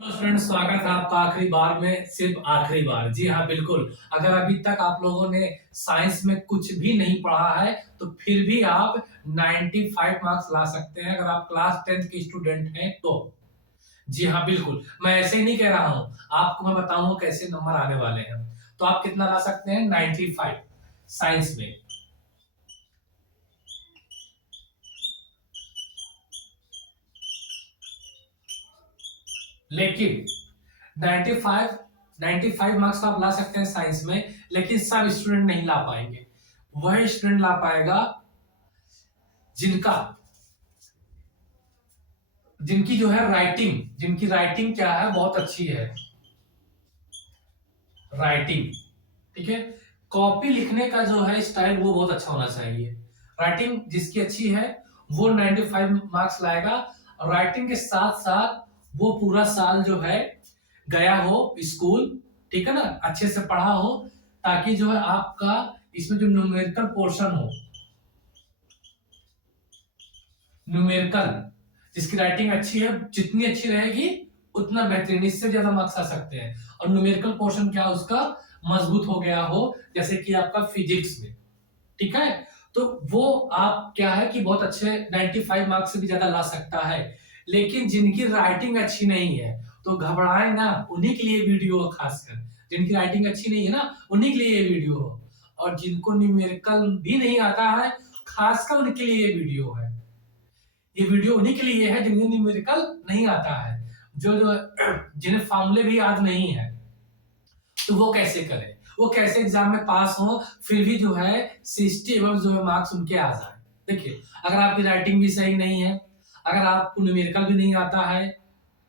तो फ्रेंड्स, स्वागत है आपका आखिरी बार में, सिर्फ आखिरी बार। जी हाँ, बिल्कुल। अगर अभी तक आप लोगों ने साइंस में कुछ भी नहीं पढ़ा है तो फिर भी आप 95 मार्क्स ला सकते हैं, अगर आप क्लास 10th के स्टूडेंट हैं तो। जी हाँ, बिल्कुल। मैं ऐसे ही नहीं कह रहा हूँ, आपको मैं बताऊंगा कैसे नंबर आने वाले हैं। तो आप कितना ला सकते हैं? 95 साइंस में। लेकिन 95 95 मार्क्स तो आप ला सकते हैं साइंस में, लेकिन सब स्टूडेंट नहीं ला पाएंगे। वह स्टूडेंट ला पाएगा जिनका जिनकी जो है राइटिंग, जिनकी राइटिंग क्या है, बहुत अच्छी है। राइटिंग, ठीक है। कॉपी लिखने का जो है स्टाइल वो बहुत अच्छा होना चाहिए। राइटिंग जिसकी अच्छी है वो 95 मार्क्स लाएगा। राइटिंग के साथ साथ वो पूरा साल जो है गया हो स्कूल, ठीक है ना, अच्छे से पढ़ा हो, ताकि जो है आपका इसमें जो न्यूमेरिकल पोर्शन हो, न्यूमेरिकल जिसकी राइटिंग अच्छी है, जितनी अच्छी रहेगी उतना बेहतरीन, इससे ज्यादा मार्क्स आ सकते हैं। और न्यूमेरिकल पोर्शन क्या उसका मजबूत हो गया हो, जैसे कि आपका फिजिक्स में, ठीक है। तो वो आप क्या है कि बहुत अच्छे 95 मार्क्स से भी ज्यादा ला सकता है। लेकिन जिनकी राइटिंग अच्छी नहीं है तो घबराए ना, उन्हीं के लिए वीडियो हो। खासकर जिनकी राइटिंग अच्छी नहीं है ना, उन्हीं के लिए ये वीडियो हो। और जिनको न्यूमेरिकल भी नहीं आता है, खासकर उनके लिए ये वीडियो है। ये वीडियो उन्हीं के लिए है जिन्हें न्यूमेरिकल नहीं आता है, जो जो जिन्हें फॉर्मूले भी याद नहीं है। तो वो कैसे करें, वो कैसे एग्जाम में पास हो, फिर भी जो है 60 एवं जो है मार्क्स उनके आ जाए। देखिए, अगर आपकी राइटिंग भी सही नहीं है, अगर आपको न्यूमेरिकल भी नहीं आता है,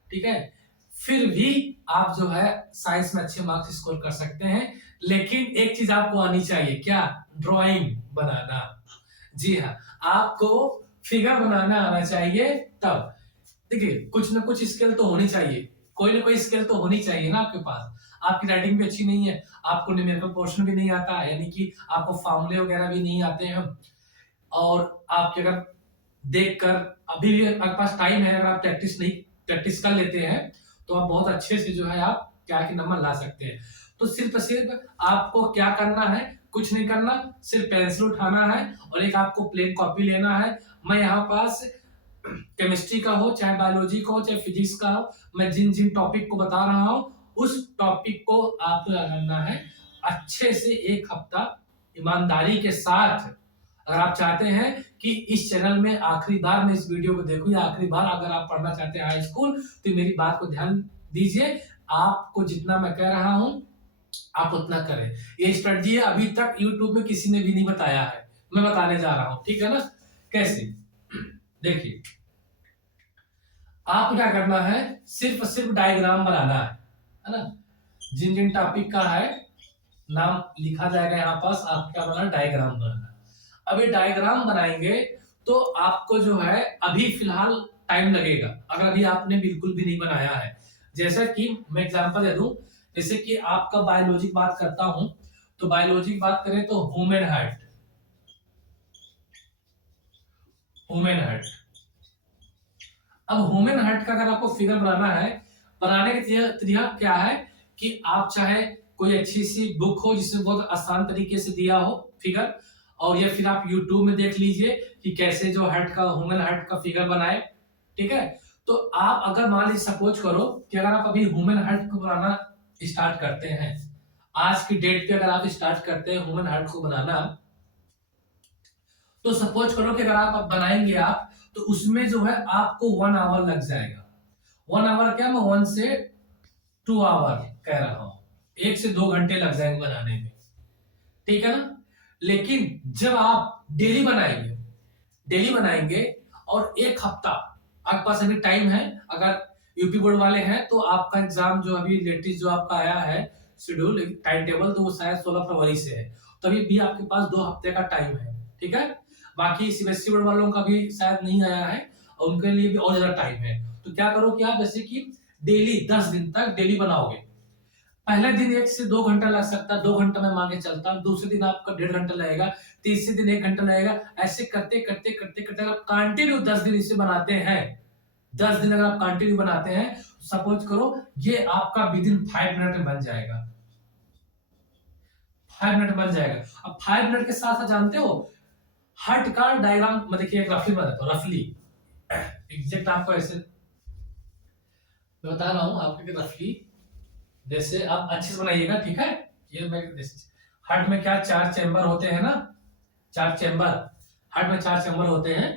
ठीक है, फिर भी आप जो है साइंस में अच्छे मार्क्स स्कोर कर सकते हैं। लेकिन एक चीज आपको आनी चाहिए, क्या? ड्राइंग बनाना। जी हाँ, आपको फिगर बनाना आना चाहिए तब। देखिए, कुछ ना कुछ स्किल तो होनी चाहिए, कोई ना कोई स्किल तो होनी चाहिए ना आपके पास। आपकी राइटिंग भी अच्छी नहीं है, आपको न्यूमेरिकल पोर्शन भी नहीं आता है, यानी कि आपको फार्मूले वगैरह भी नहीं आते हैं, और आपके अगर देखकर अभी भी आपके पास टाइम है, अगर आप प्रैक्टिस कर लेते हैं तो आप बहुत अच्छे से जो है आप क्या के नंबर ला सकते हैं। तो सिर्फ आपको क्या करना है? कुछ नहीं करना, सिर्फ पेंसिल उठाना है और एक आपको प्लेन कॉपी लेना है। मैं यहाँ पास केमिस्ट्री का हो, चाहे बायोलॉजी का हो, चाहे फिजिक्स का हो, मैं जिन जिन टॉपिक को बता रहा हूं उस टॉपिक को आपको करना है अच्छे से। एक हफ्ता ईमानदारी के साथ, अगर आप चाहते हैं कि इस चैनल में आखिरी बार मैं इस वीडियो को देखूं, या आखिरी बार अगर आप पढ़ना चाहते हैं हाई स्कूल, तो मेरी बात को ध्यान दीजिए। आपको जितना मैं कह रहा हूं आप उतना करें। ये स्ट्रेटजी है, अभी तक यूट्यूब में किसी ने भी नहीं बताया है, मैं बताने जा रहा हूं, ठीक है ना। कैसे? देखिए, आपको क्या करना है, सिर्फ डायग्राम बनाना है ना। जिन जिन टॉपिक का है नाम लिखा जाएगा यहाँ पास, आपको क्या बनाना? डायग्राम बनाना। अब ये डायग्राम बनाएंगे तो आपको जो है अभी फिलहाल टाइम लगेगा, अगर अभी आपने बिल्कुल भी नहीं बनाया है। जैसा कि मैं एग्जांपल दे दूं, जैसे कि आपका बायोलॉजी की बात करता हूं, तो बायोलॉजी की बात करें तो ह्यूमन हार्ट। अब ह्यूमन हार्ट का अगर आपको फिगर बनाना है, बनाने का तरीका क्या है कि आप चाहे कोई अच्छी सी बुक हो जिसमें बहुत आसान तरीके से दिया हो फिगर, और या फिर आप यूट्यूब में देख लीजिए कि कैसे जो हार्ट का, ह्यूमन हार्ट का फिगर बनाए, ठीक है। तो आप अगर मान लीजिए सपोज करो कि अगर आप अभी ह्यूमन हार्ट को बनाना स्टार्ट करते हैं, आज की डेट पे अगर आप स्टार्ट करते हैं ह्यूमन हार्ट को बनाना, तो सपोज करो कि अगर आप बनाएंगे आप, तो उसमें जो है आपको 1 आवर लग जाएगा। 1 आवर क्या, मैं 1 से 2 आवर कह रहा हूं, 1 से 2 घंटे लग जाएंगे बनाने में, ठीक है ना। लेकिन जब आप डेली बनाएंगे और एक हफ्ता आपके पास अभी टाइम है, अगर यूपी बोर्ड वाले हैं तो आपका एग्जाम जो अभी लेटेस्ट जो आपका आया है शेड्यूल टाइम टेबल, तो वो शायद 16 फरवरी से है, तभी भी आपके पास 2 हफ्ते का टाइम है, ठीक है। बाकी सीबीएसई बोर्ड वालों का भी शायद नहीं आया है, और उनके लिए भी और ज्यादा टाइम है। तो क्या करो कि आप जैसे कि डेली 10 दिन तक डेली बनाओगे। पहले दिन 1 से 2 घंटा लग सकता है, 2 घंटा में मान के चलता हूं, दूसरे दिन आपका 1.5 घंटा लगेगा, तीसरे दिन 1 घंटा लगेगा। ऐसे करते करते करते करते अगर कंटिन्यू 10 दिन इसे बनाते हैं, 10 दिन अगर आप कंटिन्यू बनाते हैं, सपोज करो ये आपका विद इन 5 मिनट में बन जाएगा, 5 मिनट बन जाएगा। अब 5 मिनट के साथ साथ जानते हो हार्ट का डायग्राम मैं देखिए एक रफली बताता हूँ, रफली एग्जैक्ट आपको ऐसे मैं बता रहा हूँ आपको कि रफली जैसे आप अच्छे से बनाइएगा, ठीक है। ये मैं हार्ट में क्या 4 चैम्बर होते हैं ना, 4 चैम्बर, हार्ट में 4 चैम्बर होते हैं,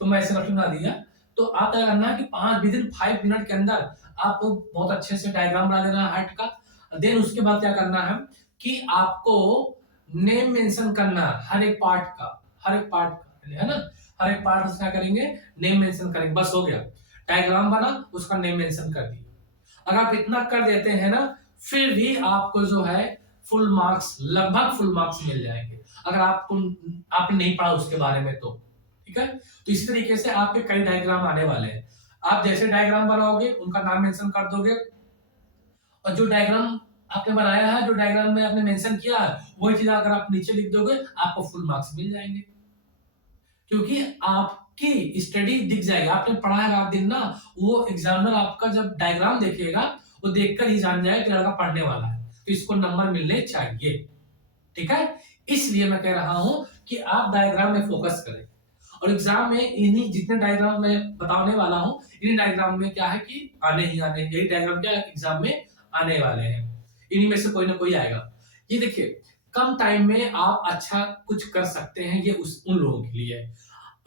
तो मैं ऐसे रफली बना दिया। तो आप क्या करना है कि 5 विद इन 5 मिनट के अंदर आपको बहुत अच्छे से डायग्राम बना देना है हार्ट का। देन उसके बाद क्या करना है कि आपको नेम मेंशन करना हर एक पार्ट का, हर एक पार्ट का, है ना, हर एक पार्ट का क्या करेंगे नेम मेंशन करेंगे, बस हो गया। डायग्राम बना, उसका नेम मेंशन कर दिया। अगर आप इतना कर देते हैं ना, फिर भी आपको जो है फुल मार्क्स, लगभग फुल मार्क्स मिल जाएंगे अगर आपने नहीं पढ़ा उसके बारे में तो, ठीक है। तो इस तरीके से आपके कई डायग्राम आने वाले हैं। आप जैसे डायग्राम बनाओगे उनका नाम मेंशन कर दोगे, और जो डायग्राम आपने बनाया है, जो डायग्राम में आपने मेंशन किया है, वही चीज अगर आप नीचे लिख दोगे आपको फुल मार्क्स मिल जाएंगे, क्योंकि आपकी स्टडी दिख जाएगी। आपने पढ़ा है रात दिन ना, वो एग्जामिनर आपका जब डायग्राम देखेगा वो देखकर ही जान जाएगा कि लड़का पढ़ने वाला है, तो इसको नंबर मिलने चाहिए, ठीक है। इसलिए मैं कह रहा हूं कि आप डायग्राम में फोकस करें, और एग्जाम में इन्हीं जितने डायग्राम मैं बताने वाला हूं, इन्हीं डायग्राम में क्या है कि आने ही आने, यही डायग्राम क्या एग्जाम में आने वाले हैं, इन्हीं में से कोई ना कोई आएगा। ये देखिए कम टाइम में आप अच्छा कुछ कर सकते हैं, ये उन लोगों के लिए है।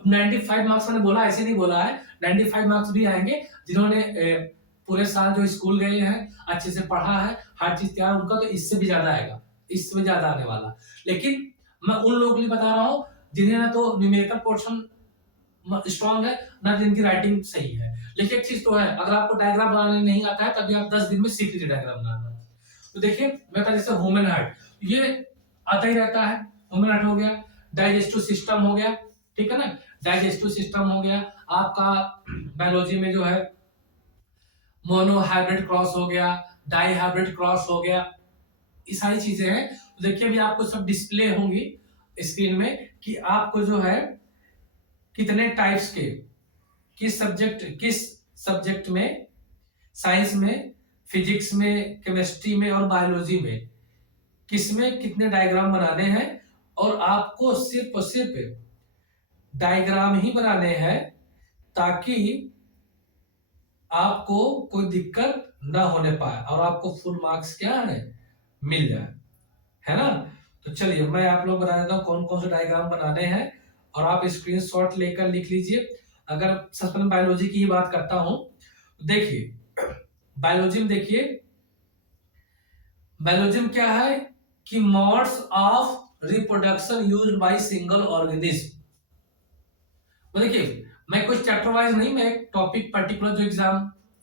95 मार्क्स मैंने बोला, ऐसे नहीं बोला है, 95 मार्क्स भी आएंगे जिन्होंने पूरे साल जो स्कूल गए हैं, अच्छे से पढ़ा है, हर चीज तैयार, उनका तो इससे भी ज्यादा आएगा, इससे भी ज्यादा आने वाला। लेकिन मैं उन लोगों के लिए बता रहा हूँ जिन्हें ना तो न्यूमेरिकल पोर्शन स्ट्रांग है ना जिनकी राइटिंग सही है। लेकिन एक चीज तो है, अगर आपको डायग्राम बनाने नहीं आता है तभी आप 10 दिन में सीख लीजिए डायग्राम बनाना। तो देखिए मैं कहा जैसे ह्यूमन हार्ट, ये आता ही रहता है, ह्यूमन हार्ट हो गया, डाइजेस्टिव सिस्टम हो गया, ठीक है ना, डाइजेस्टिव सिस्टम हो गया आपका, बायोलॉजी में जो है मोनो हाइब्रिड क्रॉस हो गया, डाई हाइब्रिड क्रॉस हो गया, ये सारी चीजें हैं। तो देखिए अभी आपको सब डिस्प्ले होंगी स्क्रीन में कि आपको जो है कितने टाइप्स के किस सब्जेक्ट में, साइंस में, फिजिक्स में, केमिस्ट्री में और बायोलॉजी में किसमें कितने डायग्राम बनाने हैं, और आपको सिर्फ और सिर्फ डायग्राम ही बनाने हैं ताकि आपको कोई दिक्कत ना होने पाए और आपको फुल मार्क्स क्या है मिल जाए, है ना। तो चलिए मैं आप लोग बता देता हूँ कौन कौन से डायग्राम बनाने हैं, और आप स्क्रीनशॉट लेकर लिख लीजिए। अगर सबसे पहले बायोलॉजी की ही बात करता हूं, देखिए बायोलॉजी में देखिए, बायोलॉजी में क्या है कि modes of reproduction used by single organism. देखिए मैं कुछ चैप्टर वाइज नहीं, मैं एक टॉपिक पर्टिकुलर जो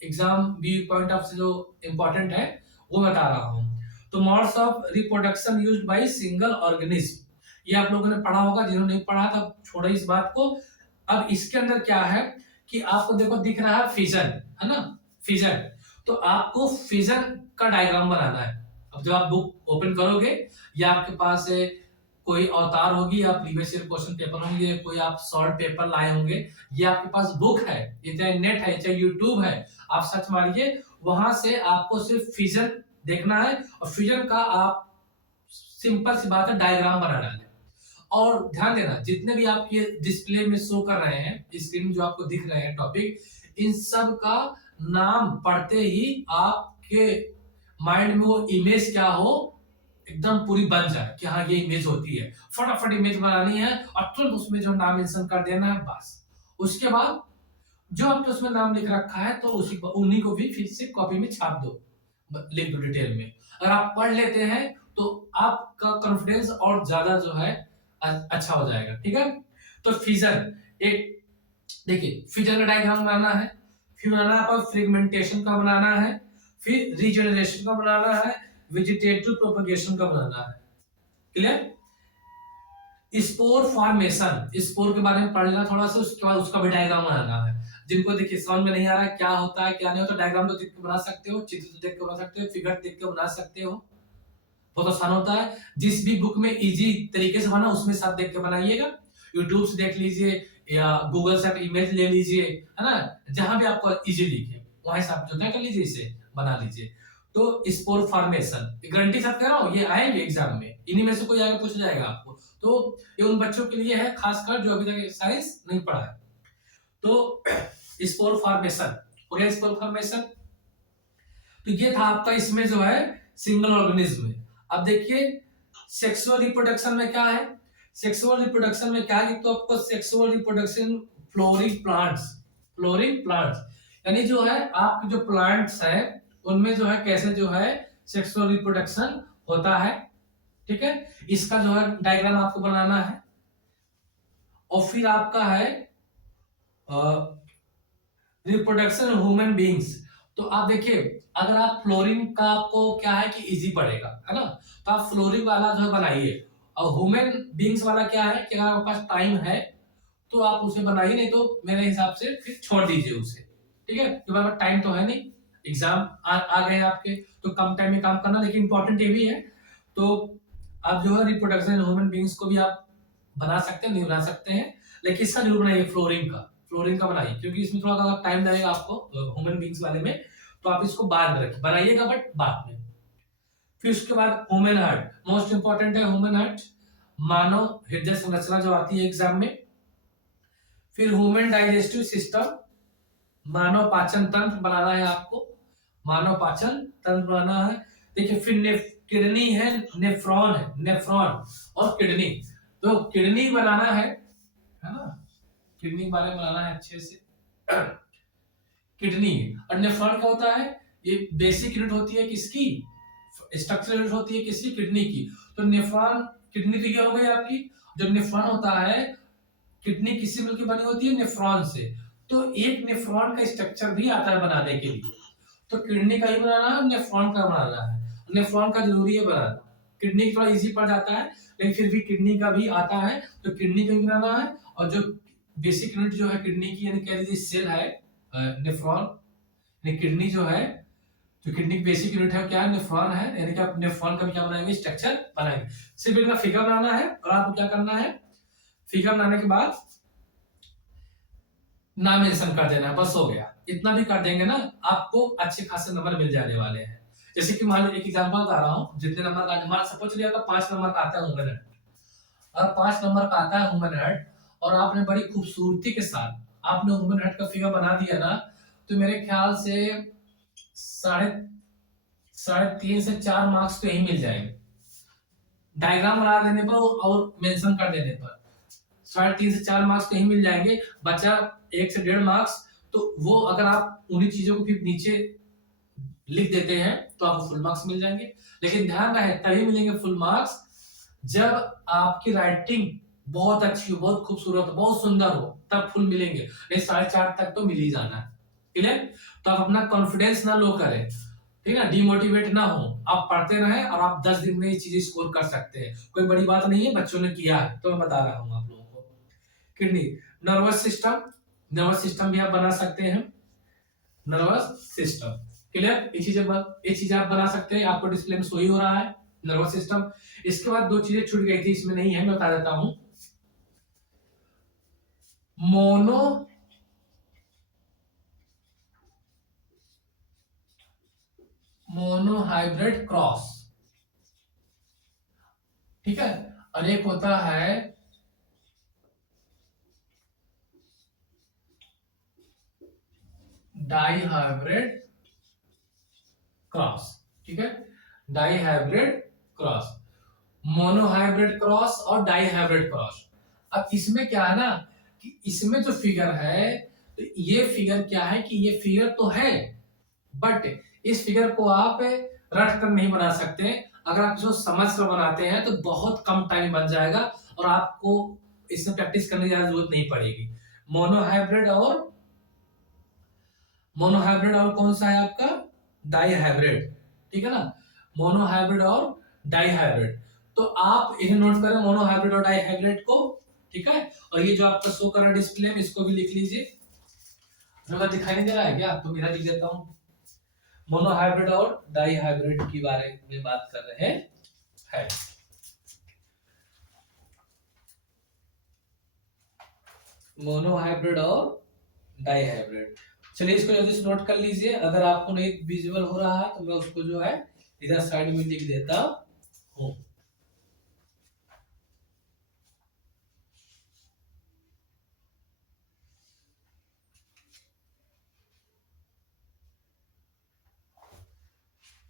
एग्जाम व्यू पॉइंट ऑफ से जो इंपॉर्टेंट है वो बता रहा हूं। तो modes of reproduction used by single organism, ये आप लोगों ने पढ़ा होगा, जिन्होंने नहीं पढ़ा था छोड़ो इस बात को। अब इसके अंदर क्या है कि आपको देखो दिख रहा है फिजन, है ना, फिजन, तो आपको फिजन का डायग्राम बनाना है। अब जब आप बुक ओपन करोगे या आपके पास कोई अवतार होगी या प्रीवियस ईयर क्वेश्चन पेपर होंगे, कोई आप सॉल्व पेपर लाए होंगे, ये आपके पास बुक है, ये चाहे नेट है चाहे यूट्यूब है, आप सर्च मारिए, वहां से आपको सिर्फ फिजन देखना है, और फिजन का आप सिंपल सी बात है डायग्राम बनाना है। और ध्यान देना जितने भी आपके डिस्प्ले में शो कर रहे हैं, स्क्रीन में जो आपको दिख रहे हैं टॉपिक, इन सब का नाम पढ़ते ही आपके माइंड में वो इमेज क्या हो एकदम पूरी बन जाए कि हाँ ये इमेज होती है, फटाफट इमेज बनानी है और तुरंत उसमें जो नाम मेंशन कर देना है बस। उसके बाद जो आपने उसमें नाम लिख रखा है तो उन्हीं को भी फिर से कॉपी में छाप दो, लिख दो डिटेल में। अगर आप पढ़ लेते हैं तो आपका कॉन्फिडेंस और ज्यादा जो है अच्छा हो जाएगा, ठीक है। तो फिजन एक देखिए, फिजन का डायग्राम बनाना है, फिर बनाना है आपको फ्रेगमेंटेशन का बनाना है, फिर रीजनरेशन का बनाना है, वेजिटेटिव प्रोपगेशन का बनाना है, क्लियर। स्पोर फॉर्मेशन, स्पोर के बारे में पढ़ लेना थोड़ा सा, उसके बाद उसका भी डायग्राम बनाना है। जिनको देखिए समझ में नहीं आ रहा है क्या होता है क्या नहीं होता, डायग्राम तो देख के बना सकते हो, चित्र तो देख के बना सकते हो, फिगर देख के बना सकते हो, बहुत आसान होता है। जिस भी बुक में इजी तरीके से बना उसमें सब देख के बनाइएगा, यूट्यूब से देख लीजिए या गूगल से आप इमेज ले लीजिए, है ना, जहां भी आपको इजी दिखे। वहां से आप जो क्या कर लीजिए, इसे बना लीजिए। तो स्पोर फॉर्मेशन गारंटी साथ कह रहा हूँ, ये आएंगे एग्जाम में, इन्हीं में से कोई आगे पूछ जाएगा आपको। तो ये उन बच्चों के लिए है खासकर जो अभी तक साइंस नहीं पढ़ा है। तो स्पोर फॉर्मेशन हो गया, स्पोर फॉर्मेशन। तो ये था आपका इसमें जो है सिंगल ऑर्गेनिज्म में। अब देखिए सेक्सुअल रिप्रोडक्शन में क्या है, सेक्सुअल रिप्रोडक्शन में क्या है, तो आपको sexual reproduction flooring plants, flooring plants यानी जो है आपके जो प्लांट्स है उनमें जो है कैसे जो है सेक्सुअल रिप्रोडक्शन होता है, ठीक है। इसका जो है डायग्राम आपको बनाना है। और फिर आपका है रिप्रोडक्शन ह्यूमन बींग्स। तो आप देखिए अगर आप फ्लोरिंग का आपको क्या है कि इजी पड़ेगा, है ना, तो आप फ्लोरिंग वाला जो है बनाइए। और ह्यूमन बींग्स वाला क्या है कि अगर आपके पास टाइम है तो आप उसे बनाइए, नहीं तो मेरे हिसाब से फिर छोड़ दीजिए उसे, ठीक है, क्योंकि आपका टाइम तो है नहीं, एग्जाम आ गए आपके, तो कम टाइम में काम करना। लेकिन इंपॉर्टेंट ये भी है, तो आप जो है रिप्रोडक्शन ह्यूमन बींग्स को भी आप बना सकते हैं, नहीं बना सकते हैं, लेकिन इसका जरूर बनाइए, फ्लोरिंग का, फ्लोरिंग का बनाइए, क्योंकि इसमें थोड़ा सा टाइम लगेगा आपको ह्यूमन बींग्स वाले में, तो आप इसको बाद में रखिए, बनाइएगा बट बाद में। फिर उसके बाद ह्यूमन हार्ट, मोस्ट इंपॉर्टेंट है ह्यूमन हार्ट, मानव हृदय संरचना जो आती है एग्जाम में। फिर ह्यूमन डाइजेस्टिव सिस्टम, मानव पाचन तंत्र बनाना है आपको, मानव पाचन तंत्र बनाना है। देखिए फिर किडनी है, नेफ्रॉन है, नेफ्रॉन और किडनी, तो किडनी बनाना है ना, किडनी के बारे में बनाना है अच्छे से। किडनी और नेफ्रॉन क्या होता है, ये बेसिक यूनिट होती है किसकी, स्ट्रक्चरल यूनिट होती है किसकी, किडनी की। तो नेफ्रॉन, किडनी तो ये हो गई आपकी। जब नेफ्रॉन होता है, किडनी किससे मिलकर बनी होती है, नेफ्रॉन से। तो एक नेफ्रॉन का स्ट्रक्चर भी आता है बनाने के लिए, तो किडनी का ही बनाना है, नेफ्रॉन का बनाना है, नेफ्रॉन का जरूरी है बनाना। किडनी थोड़ा इजी पड़ जाता है, लेकिन फिर भी किडनी का भी आता है, तो किडनी का भी बनाना है। और जो बेसिक यूनिट जो है किडनी की, यानी कह लीजिए सेल है नेफ्रॉन, किडनी जो है, जो किडनी की बेसिक यूनिट है क्या है, नेफ्रॉन है, यानी कि आप नेफ्रॉन का भी क्या बनाएंगे, स्ट्रक्चर बनाएंगे। सिर्फ इनका फिगर बनाना है, और आपको क्या करना है, फिगर बनाने के बाद नाम मेंशन कर देना है, बस हो गया। इतना भी कर देंगे ना, आपको अच्छे खासे नंबर मिल जाने वाले हैं। जैसे कि मान लीजिए एक एग्जांपल बता रहा हूँ, जितने नंबर का मान सपोज लिया, 5 नंबर का आता है ह्यूमन हार्ट, और 5 नंबर का आता है ह्यूमन हार्ट, और आपने बड़ी खूबसूरती के साथ आपने ह्यूमन हार्ट का फिगर बना दिया ना, तो मेरे ख्याल से साढ़े 3 से 4 मार्क्स तो यही मिल जाएंगे, डायग्राम बना देने पर और मेंशन कर देने पर 3.5 से 4 मार्क्स कहीं मिल जाएंगे। बचा 1 से 1.5 मार्क्स, तो वो अगर आप उन्हीं चीजों को फिर नीचे लिख देते हैं तो आपको फुल मार्क्स मिल जाएंगे। लेकिन ध्यान रहे तभी मिलेंगे फुल मार्क्स जब आपकी राइटिंग बहुत अच्छी हो, बहुत खूबसूरत हो, बहुत सुंदर हो, तब फुल मिलेंगे। नहीं 4.5 तक तो मिल ही जाना है, क्लियर। तो आप अपना कॉन्फिडेंस ना लो करें, ठीक है, डिमोटिवेट ना हो, आप पढ़ते रहें और आप 10 दिन में ये चीजें स्कोर कर सकते हैं। कोई बड़ी बात नहीं है, बच्चों ने किया है तो मैं बता रहा हूँ आप लोगों को। Kidney, nervous system, nervous system भी आप बना सकते हैं, नर्वस सिस्टम, क्लियर। ये चीज आप बना सकते हैं, आपको डिस्प्ले में शो ही हो रहा है नर्वस सिस्टम। इसके बाद 2 चीजें छूट गई थी, इसमें नहीं है, मैं बता देता हूं। मोनो मोनोहाइब्रिड क्रॉस, ठीक है, और एक होता है डाईहाइब्रिड क्रॉस, ठीक है, डाईहाइब्रिड क्रॉस, मोनोहाइब्रिड क्रॉस और डाईहाइब्रिड क्रॉस। अब इसमें क्या है ना कि इसमें जो फिगर है, तो ये फिगर क्या है कि ये फिगर तो है, बट इस फिगर को आप रट कर नहीं बना सकते। अगर आप जो समझ कर बनाते हैं तो बहुत कम टाइम बन जाएगा और आपको इसमें प्रैक्टिस करने की ज्यादा जरूरत नहीं पड़ेगी। मोनोहाइब्रिड और कौन सा है आपका, डाईहाइब्रिड, ठीक है ना, मोनोहाइब्रिड और डाईहाइब्रिड। तो आप इन्हें नोट करें, मोनोहाइब्रिड और डाईहाइब्रिड को, ठीक है। और ये जो आपका शो कर रहा है डिस्प्ले में, इसको भी लिख लीजिए। अगर दिखाई नहीं दे रहा है क्या, तो मेरा लिख देता हूं। मोनोहाइब्रिड और डाईहाइब्रिड के बारे में बात कर रहे हैं। मोनोहाइब्रिड और डाईहाइब्रिड, चलिए इसको जल्दी से नोट कर लीजिए, अगर आपको नहीं विजुअल हो रहा है तो मैं उसको जो है इधर साइड में लिख देता हूँ।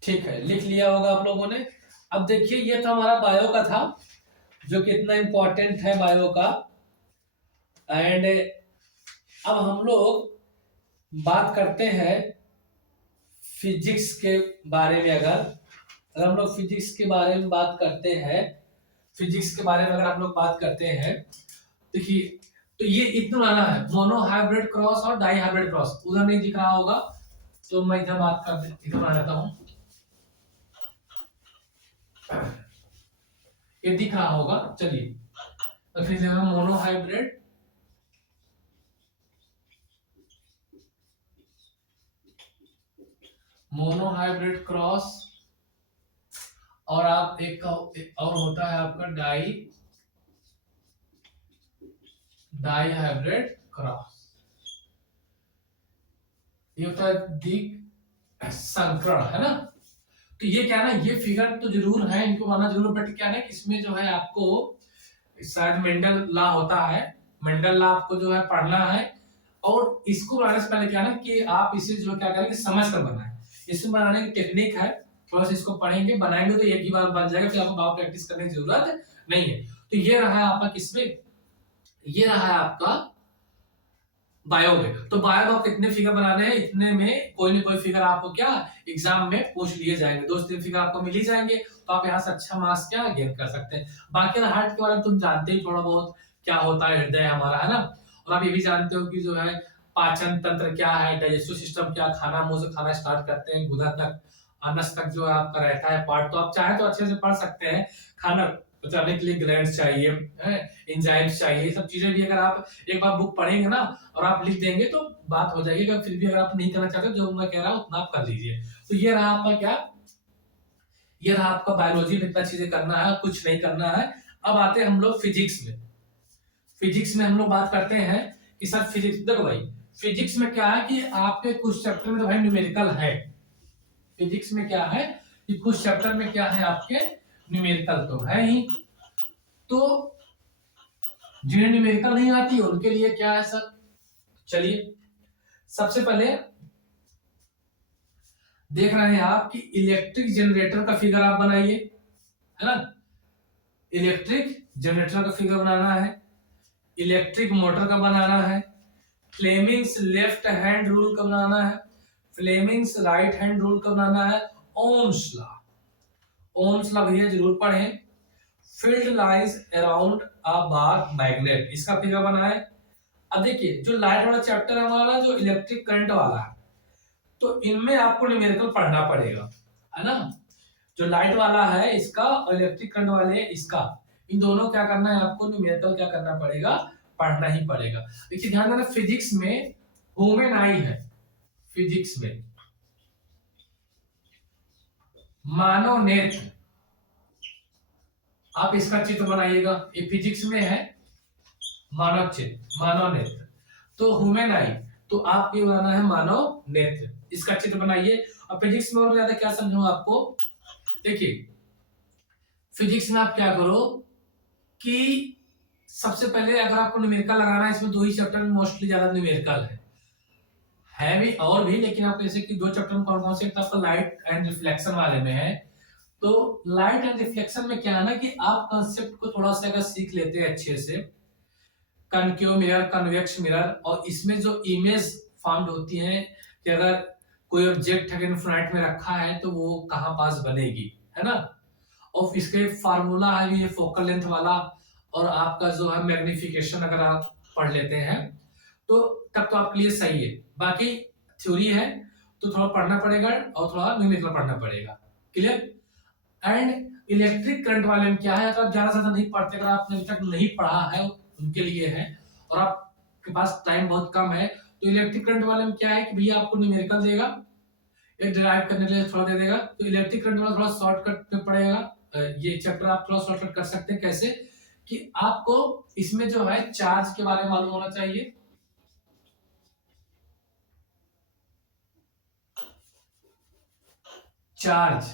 ठीक है, लिख लिया होगा आप लोगों ने। अब देखिए ये तो हमारा बायो का था, जो कितना इंपॉर्टेंट है बायो का। एंड अब हम लोग बात करते हैं फिजिक्स के बारे में। अगर हम लोग फिजिक्स के बारे में बात करते हैं, फिजिक्स के बारे में अगर आप लोग बात करते हैं, देखिए तो ये इतना वाला है मोनो हाइब्रिड क्रॉस और डाई हाइब्रिड क्रॉस, उधर नहीं दिख रहा होगा तो मैं इधर बात कर इधर बना लेता हूँ, ये दिख रहा होगा। चलिए तो फिर mono hybrid mono hybrid cross, और आप एक और होता है आपका डाई हाइब्रिड क्रॉस, ये होता है दिक संकरण, है ना। तो ये क्या है ना, ये फिगर तो जरूर है, इनको माना जरूर, बट क्या है कि इसमें जो है आपको शायद मेंडल लॉ होता है, मेंडल लॉ आपको जो है पढ़ना है। और इसको बनाने से पहले क्या है ना कि आप इसे जो क्या करेंगे समझ कर बनाएं, इसमें बनाने की टेक्निक है, थोड़ा सा इसको पढ़ेंगे बनाएंगे तो एक ही बार बन जाएगा, फिर आपको बार प्रैक्टिस करने की जरूरत नहीं है। तो ये रहा है आपका किसमें, ये रहा है आपका बायो में। तो बायो में आप कितने फिगर बनाने हैं, इतने में कोई ना कोई फिगर आपको क्या एग्जाम में पूछ लिए जाएंगे, 2 से 3 फिगर आपको मिल ही जाएंगे, तो आप यहाँ से अच्छा मार्क्स क्या गेन कर सकते हैं। बाकी हार्ट के बारे में तुम जानते ही थोड़ा बहुत, क्या होता है हृदय हमारा, है ना। और आप ये भी जानते हो कि जो है पाचन तंत्र क्या है, डाइजेस्टिव सिस्टम क्या, खाना मुंह से खाना स्टार्ट करते हैं, गुदा तक अनस तक जो है आपका रहता है पार्ट, तो आप चाहे तो अच्छे से पढ़ सकते हैं। खाना पचाने के लिए ग्लैंड्स चाहिए, एंजाइम्स चाहिए, सब चीजें भी अगर आप एक बार बुक पढ़ेंगे ना और आप लिख देंगे तो बात हो जाएगी। अगर फिर भी अगर आप नहीं करना चाहते जो मैं कह रहा हूँ उतना आप कर लीजिए। तो ये रहा आपका क्या, ये रहा आपका बायोलॉजी में इतना चीजें करना है, कुछ नहीं करना है। अब आते हैं हम लोग फिजिक्स में। फिजिक्स में हम लोग बात करते हैं कि सर फिजिक्स देखो भाई, फिजिक्स में क्या है कि आपके कुछ चैप्टर में तो भाई न्यूमेरिकल है। फिजिक्स में क्या है कि कुछ चैप्टर में क्या है आपके न्यूमेरिकल तो है ही, तो जिन्हें न्यूमेरिकल नहीं आती उनके लिए क्या है सर। चलिए सबसे पहले देख रहे हैं आप कि इलेक्ट्रिक जनरेटर का फिगर आप बनाइए, है ना। इलेक्ट्रिक जनरेटर का फिगर बनाना है, इलेक्ट्रिक मोटर का बनाना है, फ्लेमिंग्स लेफ्ट हैंड रूल का बनाना है, फ्लेमिंग्स राइट हैंड रूल का बनाना है, ओम्स लॉ, ओम्स लॉ भैया जरूर पढ़ें। फील्ड लाइज अराउंड अ बार मैग्नेट, इसका फिगर बनाए। अब देखिए जो लाइट वाला चैप्टर है हमारा, जो इलेक्ट्रिक करंट वाला है, तो इनमें आपको न्यूमेरिकल पढ़ना पड़ेगा, है ना। जो लाइट वाला है इसका और इलेक्ट्रिक करंट वाले इसका, इन दोनों क्या करना है आपको न्यूमेरिकल क्या करना पड़ेगा, पढ़ना ही पड़ेगा। देखिए ध्यान देना फिजिक्स में ह्यूमन आई है, फिजिक्स में मानव नेत्र, आप इसका चित्र बनाइएगा, ये फिजिक्स में है मानव चित्र, मानव नेत्र, तो ह्यूमन आई, तो आपको बनाना है मानव नेत्र, इसका चित्र बनाइए। और फिजिक्स में और ज्यादा क्या समझाऊं आपको, देखिए फिजिक्स में आप क्या करो कि सबसे पहले अगर आपको न्यूमेरिकल लगाना है, इसमें 2 ही चैप्टर में मोस्टली ज्यादा न्यूमेरिकल है भी और भी, लेकिन आप जैसे कि 2 चैप्टर में कौन कौन से, आपका लाइट एंड रिफ्लेक्शन वाले में है। तो लाइट एंड रिफ्लेक्शन में क्या है ना कि आप कंसेप्ट को थोड़ा सा अगर सीख लेते हैं अच्छे से, कनकेव मिरर, कन्वेक्स मिरर, और इसमें जो इमेज फॉर्म्ड होती है कि अगर कोई ऑब्जेक्ट अगर इन्फिनिट में रखा है तो वो कहां पास बनेगी, है ना। और इसके फार्मूला है ये फोकल लेंथ वाला, और आपका जो है मैग्निफिकेशन अगर आप पढ़ लेते हैं तो तब तो आपके लिए सही है। बाकी थ्योरी है तो थोड़ा पढ़ना पड़ेगा और थोड़ा न्यूमेरिकल पढ़ना पड़ेगा, क्लियर। एंड इलेक्ट्रिक करंट वाले में क्या है, अगर आप ज्यादा से ज्यादा नहीं पढ़ते, अगर आपने अभी तक नहीं पढ़ा है उनके लिए है, और आपके पास टाइम बहुत कम है, तो इलेक्ट्रिक करंट वाले में क्या है कि भैया आपको न्यूमेरिकल देगा, एक डिराइव करने के लिए थोड़ा दे देगा, तो इलेक्ट्रिक करंट वाला थोड़ा शॉर्टकट में पड़ेगा। ये चैप्टर आप थोड़ा शॉर्टकट कर सकते हैं, कैसे कि आपको इसमें जो है चार्ज के बारे में मालूम होना चाहिए, चार्ज,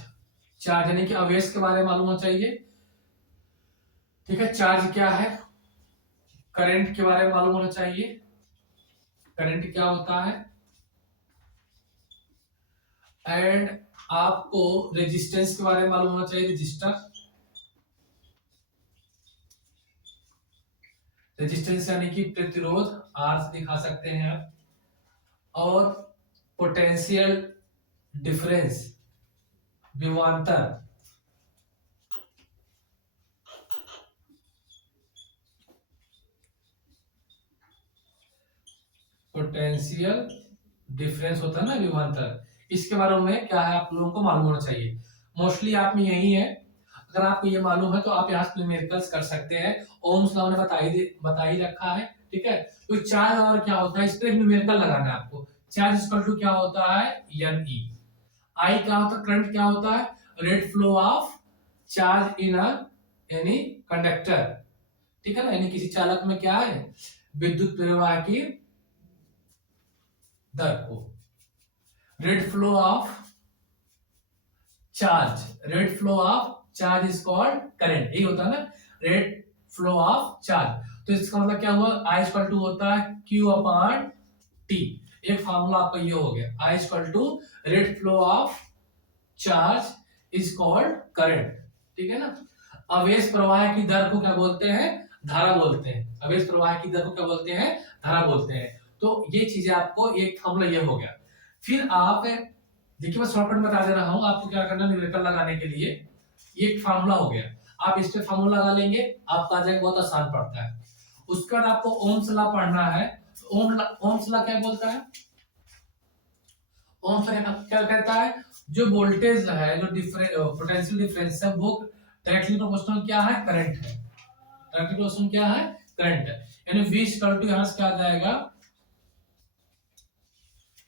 चार्ज यानी कि आवेश के बारे में मालूम होना चाहिए, ठीक है। चार्ज क्या है, करंट के बारे में मालूम होना चाहिए, करंट क्या होता है, एंड आपको रेजिस्टेंस के बारे में मालूम होना चाहिए, रेजिस्टर, रेजिस्टेंस यानी कि प्रतिरोध, आर से दिखा सकते हैं आप, और पोटेंशियल डिफरेंस, विभवांतर, पोटेंशियल डिफरेंस होता है ना, विभवांतर, इसके बारे में क्या है आप लोगों को मालूम होना चाहिए। मोस्टली आप में यही है, अगर आपको ये मालूम है तो आप यहाँ से न्यूमेरिकल्स कर सकते हैं। ओम्स लॉ ने बता ही रखा है, ठीक है। तो चार्ज और क्या होता है, इस पर न्यूमेरिकल लगाना है आपको। चार्ज इक्वल टू क्या होता है, एन ई। आई क्या होता है, करंट क्या होता है, rate flow of charge in any conductor, ठीक है ना, यानी किसी चालक में क्या है, विद्युत प्रवाह की दर को। Rate flow of charge, rate flow of charge is called current, यही होता है ना, रेट फ्लो ऑफ चार्ज। तो इसका मतलब क्या हुआ, आई इक्वल टू होता है क्यू अपॉन टी। एक फार्मूला आपका ये हो गया, I equal to rate flow of charge is called current, ठीक है ना। आवेश प्रवाह की दर को क्या बोलते हैं, धारा बोलते हैं। आवेश प्रवाह की दर को क्या बोलते हैं, धारा बोलते हैं। तो ये चीजें आपको, एक फार्मूला ये हो गया। फिर आप देखिए, मैं शॉर्टकट में बता दे रहा हूं आपको क्या करना है न्यूमेरिकल लगाने के लिए। ये एक फार्मूला हो गया, आप इस पे फार्मूला लगा लेंगे, आपका आ जाएगा, बहुत आसान पड़ता है। उसके बाद आपको ओम्स लॉ पढ़ना है। ओम्स लॉ क्या बोलता है, ओम्स लॉ क्या कहता है, जो वोल्टेज है, जो पोटेंशियल डिफरेंस है, वो डायरेक्टली प्रोपोर्शनल क्या है, करंट है। डायरेक्टली प्रोपोर्शनल क्या है, करंट है। यानी V इक्वल टू यहां से क्या आ जाएगा,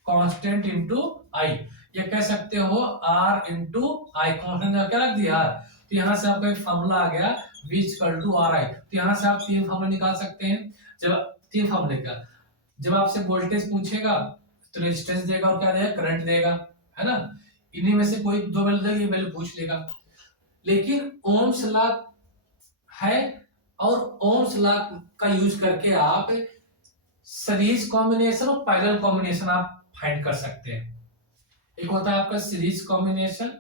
कांस्टेंट इनटू आई, या कह सकते हो R इनटू आई। कांस्टेंट क्या रख दिया R, तो यहां से आपका एक फार्मूला आ गया V equal to R I. तो यहां से आप तीन फार्मूला निकाल सकते हैं। जब तीन फार्मूले का, जब आपसे वोल्टेज पूछेगा तो रेजिस्टेंस देगा और क्या देगा, करंट देगा, है ना। इन्हीं में से कोई दो वैल्यू देगा, ये वैल्यू पूछ लेगा। लेकिन ओम्स लॉ है, और ओम्स लॉ का यूज करके आप सीरीज कॉम्बिनेशन और पैरेलल कॉम्बिनेशन आप फाइंड कर सकते हैं। एक होता है आपका series combination,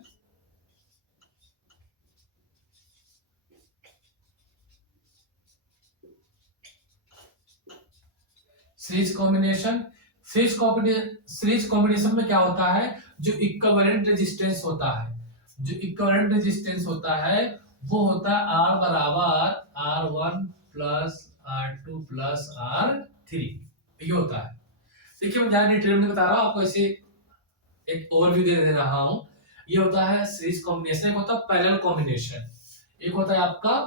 series combination, series combination में क्या होता है, जो इक्विवेलेंट रेजिस्टेंस होता है, जो इक्विवेलेंट रेजिस्टेंस होता है वो होता है R बराबर R1 plus R2 plus R3, ये होता है। देखिए मैं ज्यादा डिटेल में बता रहा हूँ आपको, ऐसे एक ओवरव्यू दे रहा हूँ। ये होता है सीरीज कॉम्बिनेशन, एक होता है पैरेलल कॉम्बिनेशन, एक होता है आपका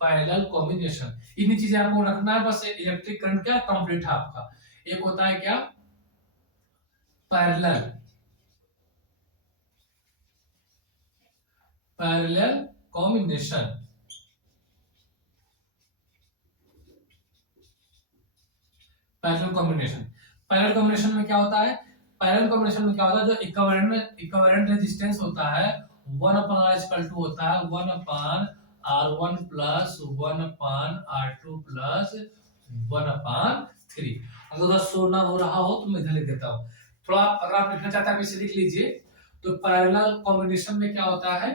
पैरेलल कॉम्बिनेशन। इतनी चीजें आपको रखना है बस, इलेक्ट्रिक करंट क्या कंप्लीट है आपका। एक होता है क्या, parallel, parallel combination, parallel combination. Parallel combination में क्या होता है, पैरेलल कॉम्बिनेशन में क्या होता है, जो इक्विवेलेंट रेजिस्टेंस होता है 1 अपॉन R इक्वल टू होता है 1 upon R1 plus 1 upon R2 plus 1 upon 3। अगर उधर सोना हो रहा हो तो मैं इधर लिख देता हूँ। थोड़ा अगर आप लिखना चाहते हैं आप इसे लिख लीजिए। तो पैरेलल कॉम्बिनेशन में क्या होता है,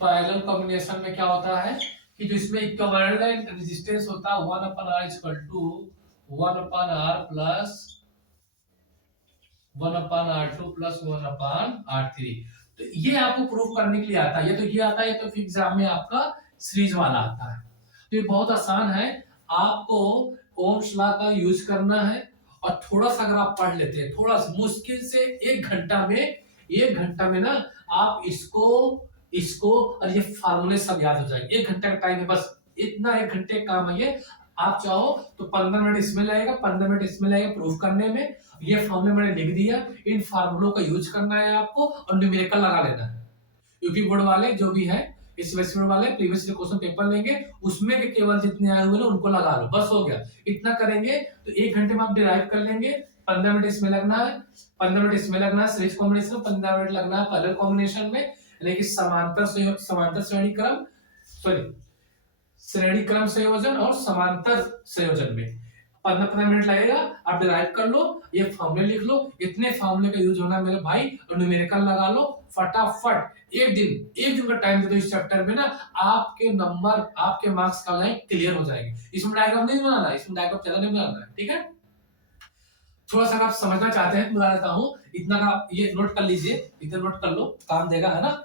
पैरेलल कॉम्बिनेशन में क्या होता है कि जो इसमें इक्विवेलेंट रेजिस्टेंस होता है 1 upon R equal to 1 upon R plus 1 upon R2 plus 1 upon R3। तो ये आपको प्रूफ करने के लिए आता है, ये तो ये आता है, ये तो फिर एग्जाम में आपका सीरीज वाला आता है। तो ये बहुत आसान है, आपको ओम्स लॉ का यूज करना है, और थोड़ा सा अगर आप पढ़ लेते हैं, थोड़ा सा मुश्किल से 1 घंटा में ना आप इसको और ये फार्मूले सब याद हो जाएंगे। 1 घंटे का टाइम है बस, इतना 1 घंटे काम है ये। आप चाहो तो 15 मिनट इसमें लगेगा, 15 मिनट इसमें लगेगा प्रूफ करने में। ये फार्मूले मैंने लिख दिया, इन फार्मूलों का यूज करना है आपको, और न्यूमेरिकल लगा लेना है। यूपी बोर्ड वाले जो भी है इस वेस्टिबुलर वाले प्रीवियस ईयर क्वेश्चन पेपर लेंगे, उसमें के केवल जितने आए हुए ना उनको लगा लो, बस हो गया। इतना करेंगे तो 1 घंटे में आप डिराइव कर लेंगे। 15 मिनट इसमें लगना है, 15 मिनट इसमें लगना है सीरीज कॉम्बिनेशन, 15 मिनट लगना है पैरेलल कॉम्बिनेशन में, यानी कि समांतर श्रेणी क्रम, सॉरी श्रेणी क्रम संयोजन और समांतर संयोजन में 15 मिनट लगेगा। आप डिराइव कर लो, ये फॉर्मूले लिख लो, इतने फॉर्मूले का यूज होना मेरे भाई, और न्यूमेरिकल लगा लो फटाफट। एक दिन का टाइम दे दो इस चैप्टर में ना, आपके नंबर, आपके मार्क्स का लाइन क्लियर हो जाएंगे। इसमें डायग्राम नहीं बनाना है, इसमें डायग्राम ज्यादा नहीं बनाना है, ठीक है। थोड़ा सा आप समझना चाहते हैं बता देता हूँ, इतना का ये नोट कर लीजिए, इतना नोट कर लो, काम देगा, है ना।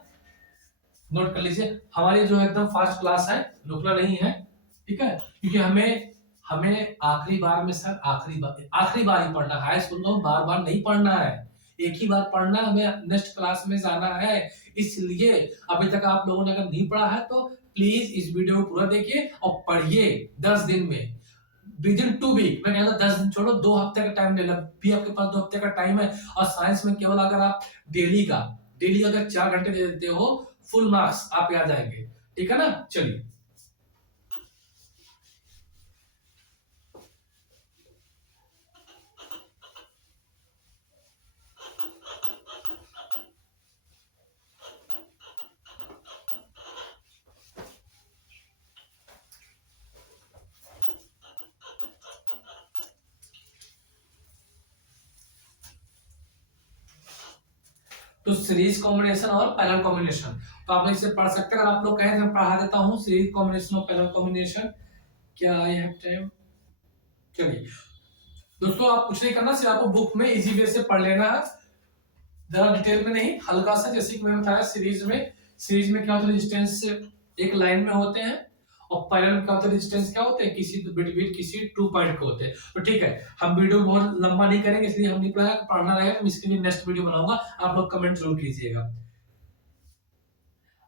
नोट कर लीजिए, हमारी जो एकदम फास्ट क्लास है, रुकना नहीं है, ठीक है, क्योंकि हमें आखिरी बार में सर आखिरी बार ही पढ़ना है। हाई स्कूल को बार बार नहीं पढ़ना है, एक ही बार पढ़ना है, हमें नेक्स्ट क्लास में जाना है। इसलिए अभी तक आप लोगों ने अगर नहीं पढ़ा है तो प्लीज इस वीडियो को पूरा देखिए और पढ़िए 10 दिन में, विद इन 2 वीक। मैं कहता 10 दिन छोड़ो, 2 हफ्ते का टाइम ले लो, भी आपके पास 2 हफ्ते का टाइम है। और साइंस में केवल अगर आप डेली अगर 4 घंटे दे देते हो, फुल मार्क्स आप आ जाएंगे, ठीक है ना। चलिए तो सीरीज कॉम्बिनेशन और पैरेलल कॉम्बिनेशन, तो आप इसे पढ़ सकते हैं। अगर आप लोग कहें तो मैं पढ़ा देता हूँ सीरीज कॉम्बिनेशन और पैरेलल कॉम्बिनेशन। क्या आई हैव टाइम? चलिए दोस्तों, आप कुछ नहीं करना, सिर्फ आपको बुक में इजी वे से पढ़ लेना है, ज्यादा डिटेल में नहीं, हल्का सा। जैसे कि मैंने बताया सीरीज में क्या होता है, रेजिस्टेंस एक लाइन में होते हैं, और पैरेलल में क्या होता है, रेजिस्टेंस क्या होते हैं, किसी बिटवीन किसी 2 पॉइंट के होते हैं। तो ठीक है, हम वीडियो बहुत लंबा नहीं करेंगे, इसलिए हम नहीं पढ़ना रहेगा, तो इसके लिए नेक्स्ट वीडियो बनाऊंगा, आप लोग कमेंट जरूर कीजिएगा।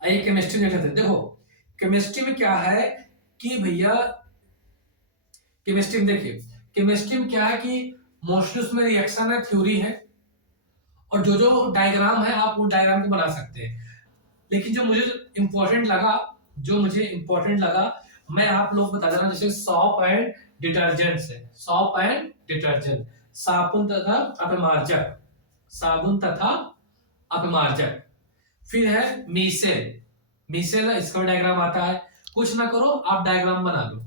आइए केमिस्ट्री देख लेते हैं। देखो केमिस्ट्री में क्या है कि भैया, केमिस्ट्री में देखिए, केमिस्ट्री में क्या है कि मोस्टली उसमें रिएक्शन है, थ्योरी है, और जो जो डायग्राम है आप उन डायग्राम को बना सकते हैं। लेकिन जो मुझे इंपॉर्टेंट लगा मैं आप लोग बता देना, जैसे सॉप एंड डिटर्जेंट्स है, सॉप एंड डिटर्जेंट, साबुन तथा अपमार्जक, साबुन तथा अपमार्जक। फिर है मीसेल इसका डायग्राम आता है। कुछ ना करो, आप डायग्राम बना लो।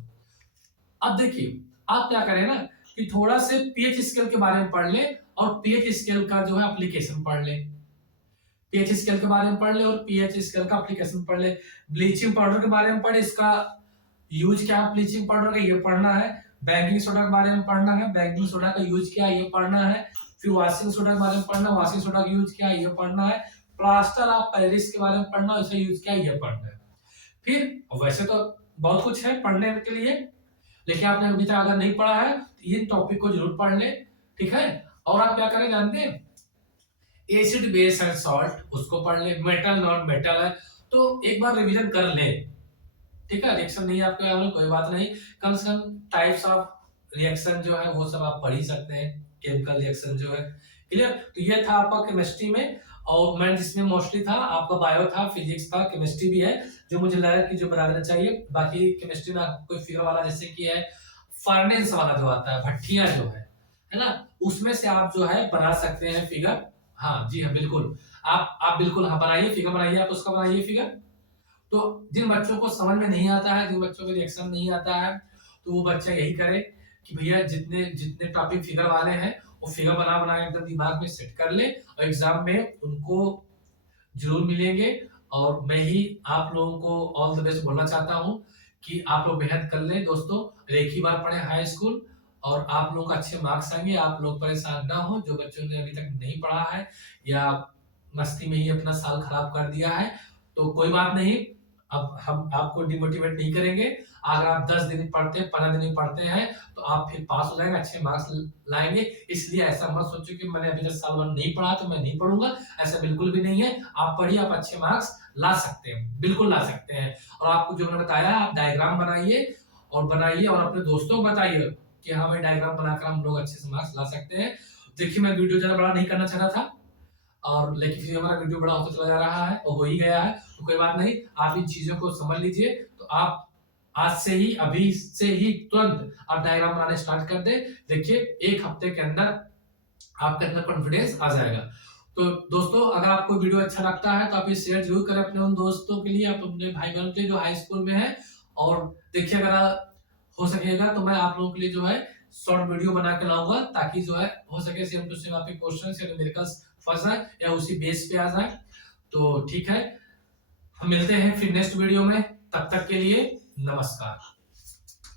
अब देखिए आप क्या करें ना कि थोड़ा से पीएच स्केल के बारे में पढ़ ले, और पीएच स्केल का जो है एप्लीकेशन पढ़ ले, पीएच स्केल के बारे में पढ़ ले और पीएच स्केल का एप्लीकेशन पढ़ ले। ब्लीचिंग पाउडर के बारे में पढ़े, इसका यूज क्या है ब्लीचिंग पाउडर का, ये पढ़ना है। बेकिंग सोडा के बारे में पढ़ना है, बेकिंग सोडा का यूज क्या है, ये पढ़ना है। फिर वॉशिंग सोडा के बारे में पढ़ना, वॉशिंग सोडा का यूज क्या है, ये पढ़ना है। प्लास्टर ऑफ पेरिस के बारे में पढ़ना, उसका यूज क्या है, ये पढ़ना है। फिर वैसे तो बहुत कुछ है पढ़ने के लिए, लेकिन आपने अभी तक अगर नहीं पढ़ा है तो ये टॉपिक को जरूर पढ़ ले, ठीक है। और आप क्या करें जानते हैं, एसिड बेस एंड सॉल्ट उसको पढ़ ले, मेटल नॉन मेटल है तो एक बार रिवीजन कर ले, ठीक है। रिएक्शन नहीं आपको याद हो कोई बात नहीं, कम से कम टाइप्स ऑफ रिएक्शन जो है वो सब आप पढ़ ही सकते हैं, केमिकल रिएक्शन जो है, क्लियर। तो ये था आपका केमिस्ट्री में, और मैं जिसमें मोस्टली था आपका बायो था, फिजिक्स था, केमिस्ट्री भी है, जो मुझे लगा कि जो बना देना चाहिए। बाकी केमिस्ट्री में आपको कोई फिगर वाला जैसे कि है फर्नेस वाला जो आता है, भट्टियां जो है ना, उसमें से आप जो है बना सकते हैं फिगर। हाँ जी हाँ बिल्कुल, आप बिल्कुल हाँ बनाइए, फिगर बनाइए, आप उसका बनाइए फिगर। तो जिन बच्चों को समझ में नहीं आता है, जिन बच्चों को रिएक्शन नहीं आता है, तो वो बच्चा यही करे कि भैया जितने जितने टॉपिक फिगर वाले हैं वो फिगर बना बना एकदम दिमाग में सेट कर ले, और एग्जाम में उनको जरूर मिलेंगे। और मैं ही आप लोगों को ऑल द बेस्ट बोलना चाहता हूँ कि आप लोग मेहनत कर लें दोस्तों, एक ही बार पढ़े हाई स्कूल, और आप लोग अच्छे मार्क्स आएंगे। आप लोग परेशान ना हो, जो बच्चों ने अभी तक नहीं पढ़ा है या मस्ती में ही अपना साल खराब कर दिया है, तो कोई बात नहीं, अब हम आपको डिमोटिवेट नहीं करेंगे। अगर आप 10 दिन पढ़ते हैं, 15 दिन पढ़ते हैं, तो आप फिर पास हो जाएंगे, अच्छे मार्क्स लाएंगे। इसलिए ऐसा मत सोचो कि मैंने अभी तक साल भर नहीं पढ़ा तो मैं नहीं पढ़ूंगा, ऐसा बिल्कुल भी नहीं है। आप पढ़िए, आप अच्छे मार्क्स ला सकते हैं, बिल्कुल ला सकते हैं। और आपको जो मैंने बताया, आप डायग्राम बनाइए और अपने दोस्तों को बताइए कि हाँ भाई डायग्राम बनाकर हम लोग अच्छे से मार्क्स ला सकते हैं। देखिए मैं वीडियो ज्यादा बड़ा नहीं करना चाह रहा था, और लेकिन फिर हमारा वीडियो बड़ा होता चला जा रहा है और हो ही गया है, तो कोई बात नहीं, आप इन चीजों को समझ लीजिए। तो आप आज से ही, अभी से ही तुरंत आप डायग्राम बनाने स्टार्ट कर दे। देखिए 1 हफ्ते के अंदर आपके अंदर कॉन्फिडेंस आ जाएगा। तो दोस्तों, अगर आपको वीडियो अच्छा लगता है तो आप ये शेयर जरूर करें अपने उन दोस्तों के लिए, अपने भाई बहन के लिए जो हाई स्कूल में है। और देखिए, अगर हो सकेगा तो मैं आप लोगों के लिए जो है शॉर्ट वीडियो बना के लाऊंगा, ताकि जो है हो सके सेम टू सेम आपके क्वेश्चन या न्यूमेरिकल्स फंस जाए या उसी बेस पे आ जाए। तो ठीक है, हम मिलते हैं फिर नेक्स्ट वीडियो में, तब तक के लिए नमस्कार।